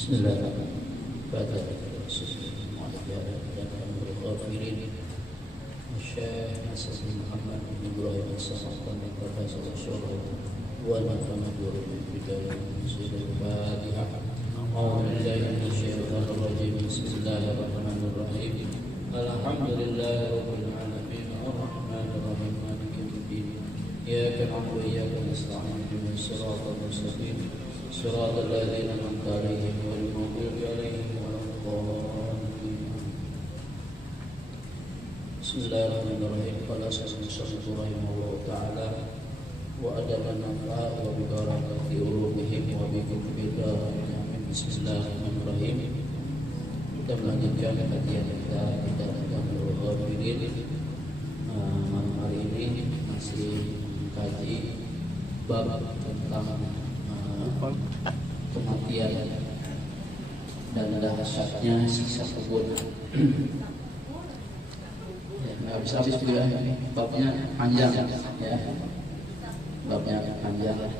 Bismillahirrahmanirrahim. Pada Rasulullah Muhammad dan al-Ghafirin Syekh Hasan bin Muhammad bin Ibrahim As-Sakhan dan Profesor Syarah wa nafa'ana bi bidayah Al-Fatihah. A'udzu billahi minasyaitonir rajim. Bismillahirrahmanirrahim. Alhamdulillahi rabbil alamin arrahmanir rahim maliki yaumiddin. Iyyaka na'budu wa iyyaka nasta'in ihdinas siratal mustaqim. Shiratal ladzina an'amta 'alaihim ghairil maghdubi 'alaihim waladdallin. Bismillahirrahmanirrahim. Qala sallallahu rahimahullahu ta'ala wa adabana wa bi barakati ulumihim wa bi kutubihi. Bismillahirrahmanirrahim. Kita melanjutkan kajian kita tentang al-Ghafirin. Malam hari ini masih kaji bab tentang kematian dan dahsyatnya siksa kubur. Ya, habis-habis juga babnya panjang ya. Babnya panjang.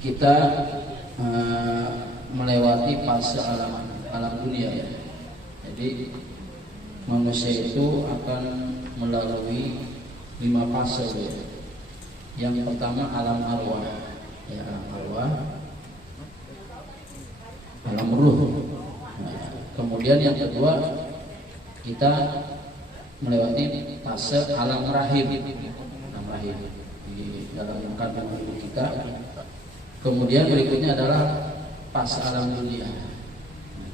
Kita melewati fase alam dunia ya. Jadi manusia itu akan melalui 5 fase ya. Yang pertama alam arwah, ya alam arwah, alam ruh. Kemudian yang kedua kita melewati fase alam rahim, di dalam kandungan ibu kita. Kemudian berikutnya adalah fase alam dunia.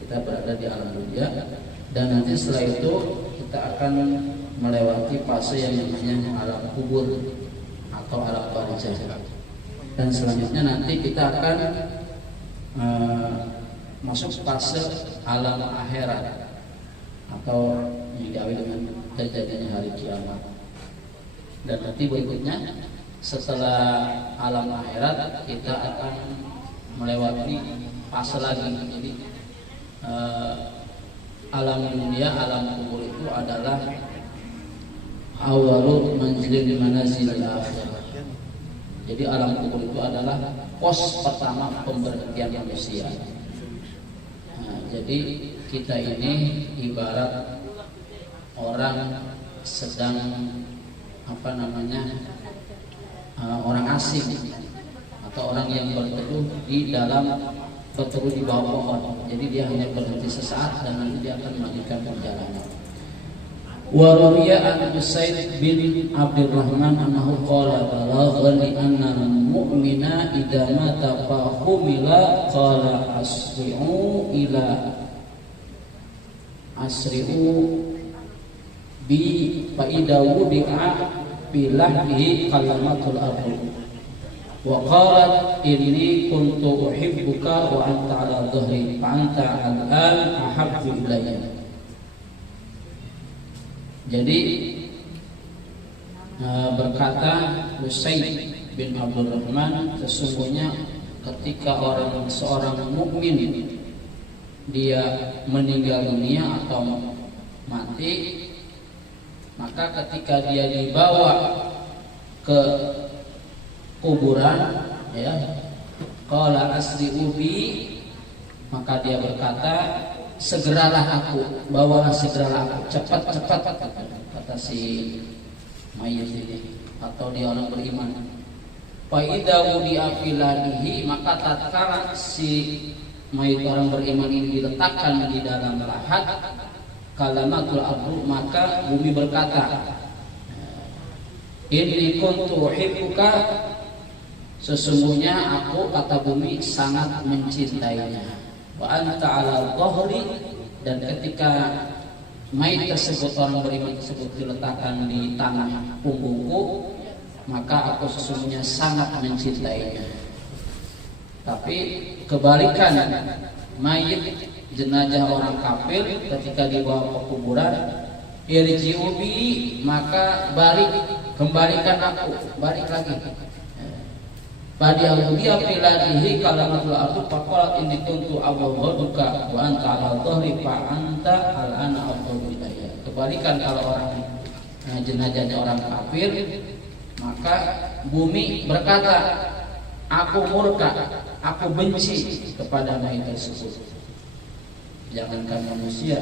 Kita berada di alam dunia dan nanti setelah itu kita akan melewati fase yang namanya alam kubur atau alam barzakh. Dan selanjutnya nanti kita akan masuk fase alam akhirat atau yang diawali dengan terjadinya hari kiamat. Dan nanti berikutnya setelah alam akhirat kita akan melewati fase lagi. Jadi alam dunia, alam kubur itu adalah awalul manzilil manazil al-akhirah. Jadi alam kubur itu adalah pos pertama pemberhentian manusia. Jadi kita ini ibarat orang sedang orang asing atau orang yang berteduh di bawah pohon. Jadi dia hanya berhenti sesaat dan nanti dia akan melanjutkan perjalanan. Wa rawiya an Usaid bin Abdurrahman annahu qala balaghani anna al-mu'mina idza mata fa humila qala asri'u bi fa idawu bi'a bilahhi kalamatul abu wa qalat inni kuntu uhibbuka wa anta ala dhahri fa anta al-an ahabbu ilayya. Jadi berkata Usaid bin Abdurrahman, sesungguhnya ketika seorang mukmin dia meninggal dunia atau mati, maka ketika dia dibawa ke kuburan ya, qala asri'u bi, maka dia berkata segeralah aku, bawalah segeralah aku, cepat kata si mayit ini atau dia orang beriman. Fa idza wudi'a filadihi, maka tatkala si mayit orang beriman ini diletakkan di dalam lahat kalamatul abu, maka bumi berkata inni kuntu uhibbuka, sesungguhnya aku, kata bumi, sangat mencintainya. Wa anta ala dhahri, dan ketika mayit tersebut, orang beriman tersebut diletakkan di tanah punggungku, maka aku sesungguhnya sangat mencintainya. Tapi kebalikan, mayit jenazah orang kafir ketika dibawa ke kuburan, irji'u bi, maka kembalikan aku, balik lagi. Badi al-hudiya filadihi kalamatul ardu faqalat inni kuntu abghaduka wa anta ala dhahri fa anta al-ana afdalu ilayya. Kebalikan kalau orang jenazahnya orang kafir, maka bumi berkata aku murka, aku benci kepada mayit tersebut. Jangankan manusia,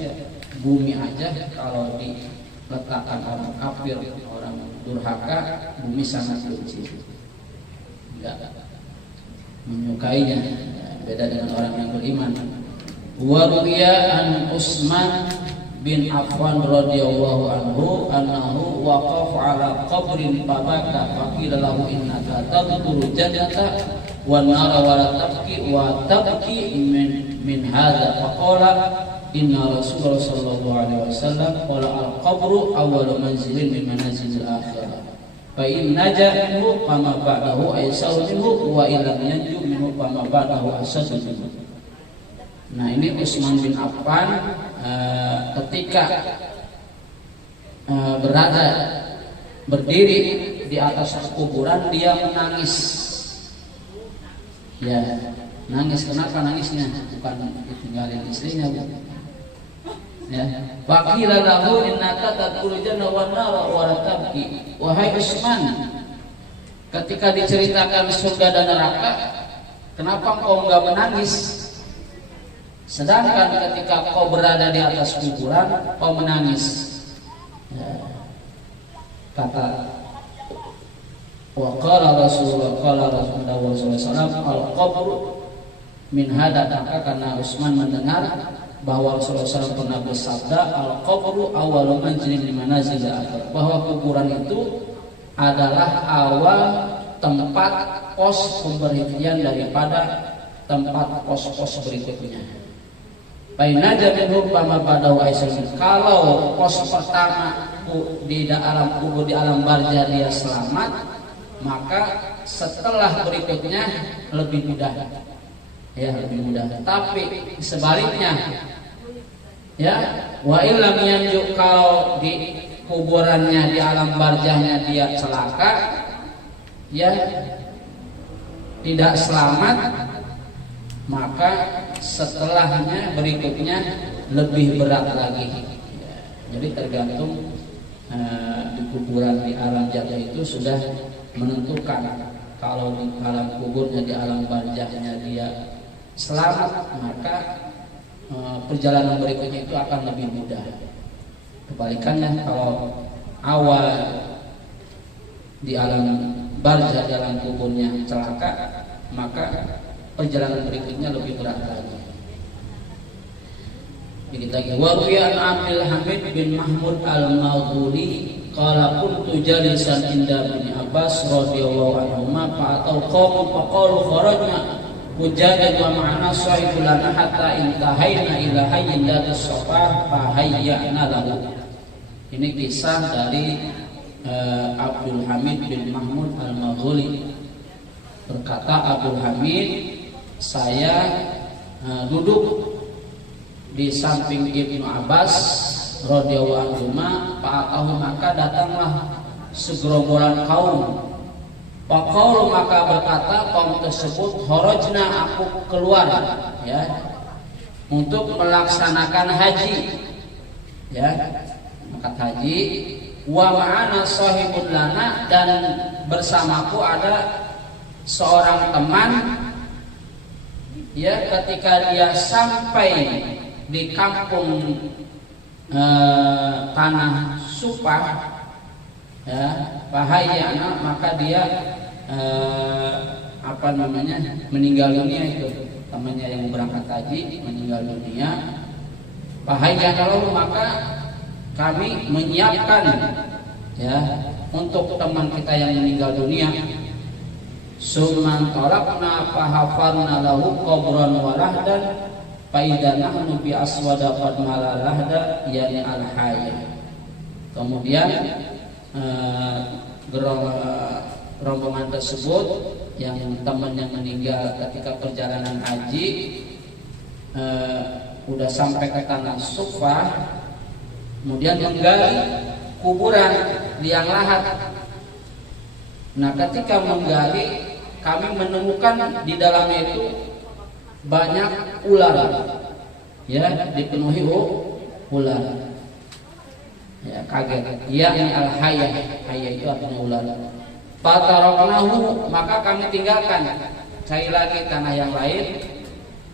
bumi aja kalau diletakkan orang kafir, orang durhaka, bumi sangat benci, enggak menyukainya. Beda dengan orang yang beriman. Wa ruwiya an Utsman bin Affan radhiyallahu anhu annahu waqafa ala qabrin fabaka faqila lahu innaka tadkhulu jannata wan nara wa la tabki wa tabki min hadza faqala inna Rasulullah sallallahu alaihi wasallam qala al qabru awwalu manzilin min manazilil akhirah fa in naja minhu fama ba'dahu aysaru minhu wa illam yanju minhu fama ba'dahu asadu minhu. Nah, ini Utsman bin Affan ketika berdiri di atas kuburan dia menangis. Ya, nangis. Kenapa nangisnya? Bukan ditinggalin istrinya, Bu. Ya, faqila lahu innaka tadkhulu jannata wan nar wa la tabki. Wahai Utsman, ketika diceritakan surga dan neraka, kenapa engkau enggak menangis? Sedangkan ketika kau berada di atas kuburan, kau menangis. Ya. Kata wa qala Rasulullah sallallahu alaihi wasallam al-qabru min hada, karena Utsman mendengar bahwa Rasulullah SAW pernah bersabda al-qabru awwalu manzilin min manazil akhir, bahwa kuburan itu adalah awal tempat pos pemberhentian daripada tempat pos-pos berikutnya. Bainaja minhum fama ba'dahu aisyah. Kalau pos pertama di alam kubur, di alam barzah dia selamat, maka setelah berikutnya lebih mudah. Ya, lebih mudah. Tapi sebaliknya, ya, wa illam yanju, kalau di kuburannya di alam barzahnya dia celaka, ya, tidak selamat, maka setelahnya berikutnya lebih berat lagi. Ya, jadi tergantung di kuburan di alam jannah itu sudah menentukan. Kalau di alam kuburnya di alam barzahnya dia selamat, maka perjalanan berikutnya itu akan lebih mudah. Kebalikannya, kalau awal di alam barzah, di alam kuburnya celaka, maka perjalanan berikutnya lebih berat lagi. Begitu lagi. Wa ruwiya an Abdul Hamid bin Mahmud al-Maghuli qala kuntu jalisan inda bin Abbas radhiyallahu anhuma fa atau qawmun fa qalu kharajna hujajan wa ma'ana sahibul lana hatta intahaina ila hayyin datus safa fa hayyana lahu. Ini kisah dari Abdul Hamid bin Mahmud al-Maghuli. Berkata Abdul Hamid, saya duduk di samping Ibnu Abbas radhiyallahu anhu, maka datanglah segerombolan kaum. Faqalu, maka berkata kaum tersebut, kharajna, aku keluar, ya, untuk melaksanakan haji, ya, akad haji. Wa ma'ana sahibun lana, dan bersamaku ada seorang teman. Ya, ketika dia sampai di kampung tanah Supah, ya, bahayana, maka dia meninggal dunia. Itu temannya yang berangkat haji meninggal dunia. Bahayana, lalu maka kami menyiapkan, ya, untuk teman kita yang meninggal dunia. Summan talaqna fahafarna lahu qabran wa lahdan fa idza nahnu bi aswada qad malalahda, yani al-hayy. Kemudian rombongan tersebut yang temannya meninggal ketika perjalanan haji udah sampai ke tanah Sufah, kemudian menggali kuburan liang lahat. Nah, ketika menggali, kami menemukan di dalamnya itu banyak ular, ya, dipenuhi ular. Ya, kaget. Yakni al-hayy, hayy itu artinya ular. Fataroknahu, maka kami tinggalkan. cari lagi tanah yang lain,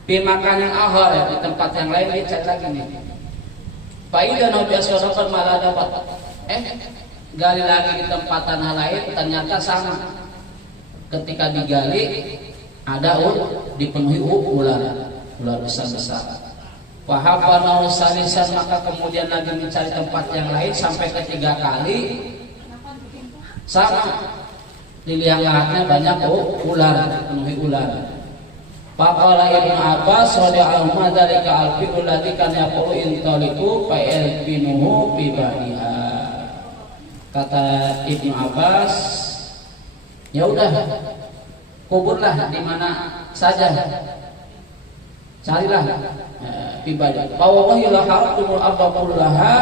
di makan yang ahor ya, di tempat yang lain dia cari lagi nih. Faidah nabi asrokan malah dapat, gali lagi di tempat tanah lain, ternyata sama. Ketika digali ada dipenuhi ular besar-besar. Wahafana salisan, maka kemudian lagi mencari tempat yang lain sampai ketiga kali sama, di liang lahatnya banyak ular, penuhi ular. Faqala Ibnu Abbas radhiyallahu anhu dzalika al-fi'lu alladzi kana yaqulu intaliqu fa yalfinuhu fi ba'diha. Kata Ibnu Abbas, ya udah kuburlah di mana saja, carilah pribadi. Fa wallahi la harqumul arda kullaha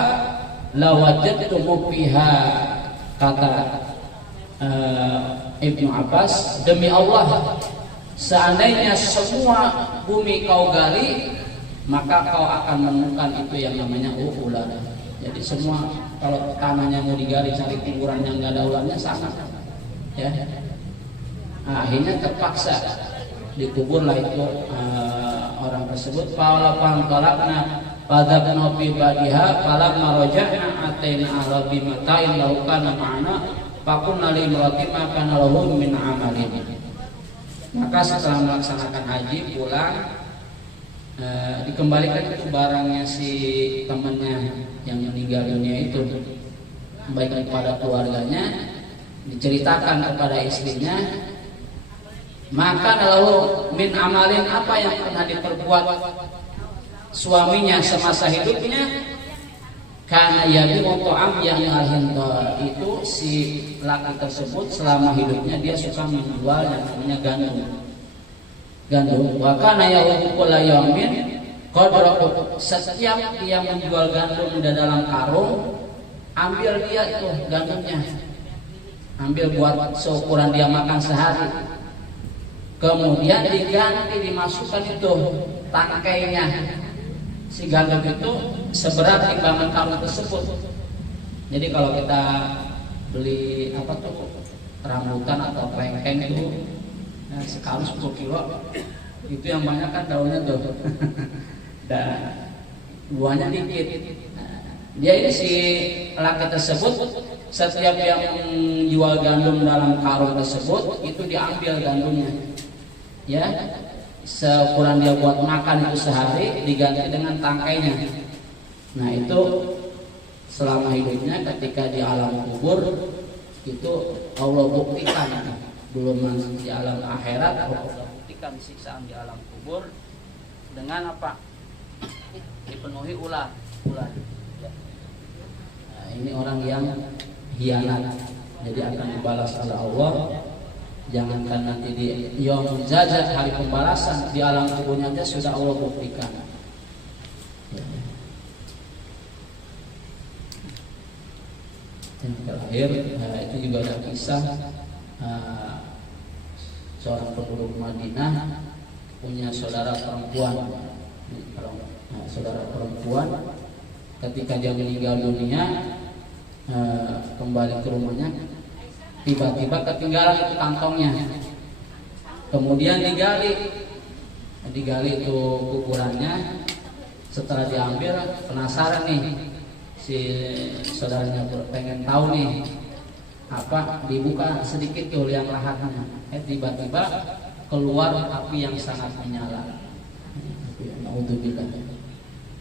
la wajadtum fiha. Kata Ibnu Abbas, demi Allah, seandainya semua bumi kau gali, maka kau akan menemukan itu yang namanya ular. Jadi semua, kalau tanahnya mau digali cari kuburan yang nggak ada ularnya sama, ya. Nah, akhirnya terpaksa dikuburlah itu orang tersebut. Paula pantolakna pada nopi badiha palam marojana atena ala bimatain laukan ma'ana pakun nali meroti makan lahu min amalin. Maka setelah melaksanakan haji pulang, dikembalikan itu barangnya si temannya yang meninggal dunia itu, baik kepada keluarganya, diceritakan kepada istrinya. Maka lalu min amalin, apa yang pernah diperbuat suaminya semasa hidupnya, karena yabi'u ta'am yang al-hinta, itu si laki tersebut selama hidupnya dia suka menjual yang namanya gandum. Wa kana ya'udu kulla yawmin qadra, setiap dia menjual gandum di dalam karung, ambil dia tuh gandumnya, ambil buat seukuran dia makan sehari. Kemudian diganti, dimasukkan itu tangkainya si gandum itu seberat timbangan karung tersebut. Jadi kalau kita beli apa tuh rambutan atau klengkeng itu sekarung 10 kilo, itu yang banyak kan daunnya tuh dan buahnya dikit. Dia ini si laki tersebut setiap yang menjual gandum dalam karung tersebut itu diambil gandumnya, ya, seukuran dia buat makan itu sehari, diganti dengan tangkainya. Nah itu selama hidupnya. Ketika di alam kubur itu Allah buktikan, belum di alam akhirat, Allah buktikan siksaan di alam kubur dengan apa? Dipenuhi ular. Nah, ini orang yang hianat, jadi akan dibalas oleh Allah. Jangankan nanti di yaumul jazaa, hari pembalasan, di alam kuburnya aja sudah Allah buktikan. Yang terakhir, itu juga ada kisah seorang penduduk Madinah punya saudara perempuan. Saudara perempuan ketika dia meninggal dunia, kembali ke rumahnya, tiba-tiba ketinggalan itu kantongnya. Kemudian digali itu kuburannya. Setelah diambil, penasaran nih si saudaranya, pengen tahu nih apa, dibuka sedikit tuh liang lahatnya. Tiba-tiba keluar api yang sangat menyala. Naudzubillah.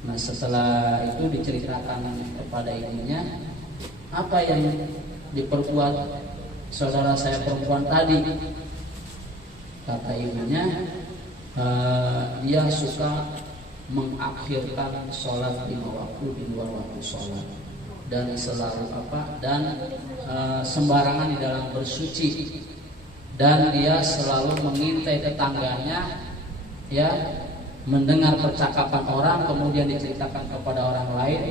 Nah setelah itu diceritakan kepada ibunya, apa yang diperbuat saudara saya perempuan tadi. Kata ibunya, dia suka mengakhirkan sholat 5 waktu di luar waktu sholat, dan selalu sembarangan di dalam bersuci, dan dia selalu mengintai tetangganya, ya, mendengar percakapan orang kemudian diceritakan kepada orang lain,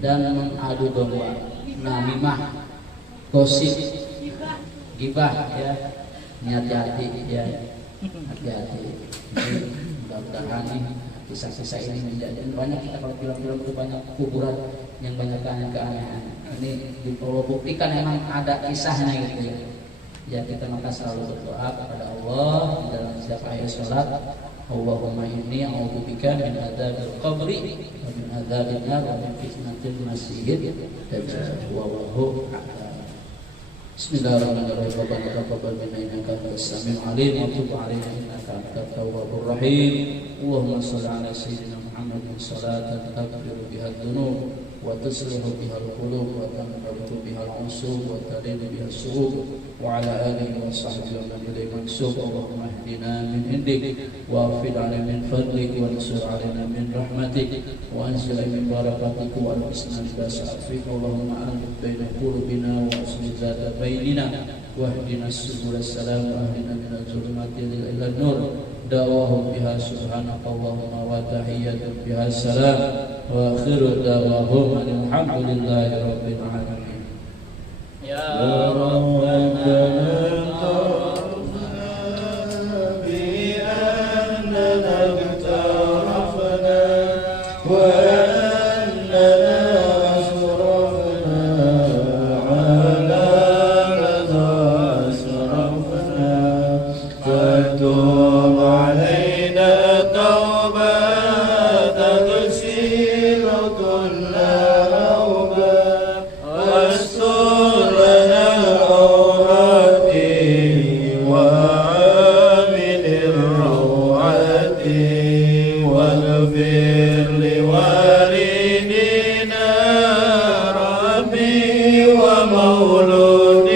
dan mengadu domba, namimah, gosip, gibah, ya. Hati-hati, ya, hati-hati. Mudah-mudahan nih kisah-kisah ini menjadi banyak. Kita kalau film-film itu banyak kuburan yang banyak keanehan. Ini dibuktikan memang ada kisahnya gitu, ya. Ya, kita maka selalu berdoa kepada Allah di dalam setiap akhir salat. Allahumma inni a'udzubika min adzabil qabri wa min adzabin nar wa min fitnatil masiihid dajjal. Wallahu a'lam. Bismillahirrahmanirrahim. Rabbana taqabbal minna innaka antas samiul alim wa tub 'alaina innaka antat tawwabur rahim. Allahumma shalli 'ala sayyidina Muhammadin salatan taghfiru biha dzunub wa tuslihu biha al-qulub wa tanqadhu biha al-usub wa tadillu biha as-su'ub wa 'ala alihi wa sahbihi wa man ilayhi mansub. Allahumma ihdina min indik wa afid 'alaina min fadlik wa ansur 'alaina min rahmatik wa anzil min barakatik wa al-husna bi-sa'fik. Allahumma alif baina qulubina wa aslih zata bainina wa ihdina subul salam wa ahlina min al-zulumati ila an-nur. Da'wahum biha subhanakallahumma wa tahiyyatuhum biha salam wa akhiru da'wahum alhamdulillahi rabbil alamin. Ya Rabbana bi annana iqtarafna wa annana asrafna ala ma asrafna fatub علينا توبة تغسل كل أوبة واستر لنا العورات وعامل الروعات واغفر لوالدينا ربي ومولودينا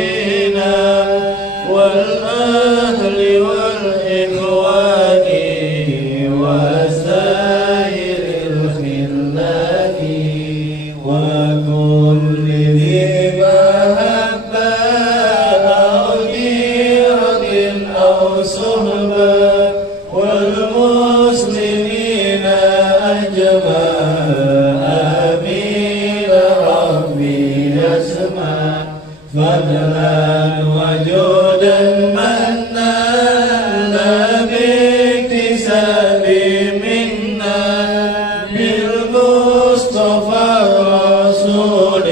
والأهل والإخوان وسائر الخلان وكل ذي محبة أو جيرة أو صحبة والمسلمين أجمع آمين ربي يسمع فضلا وجودا منا لا باكتساب منا بالمصطفى الرسول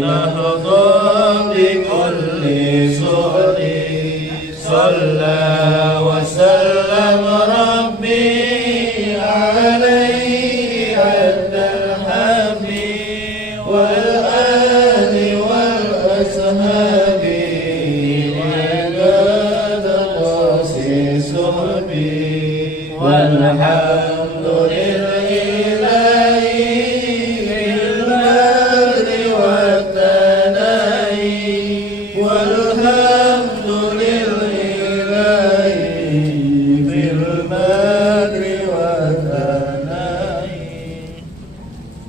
نهضى بكل سؤل صلى وسلم ربي عليه عد الحبيب والآل والأصحاب وعباد قاسي صحبي والحمد لله في البر والثناء والحمد لله في البر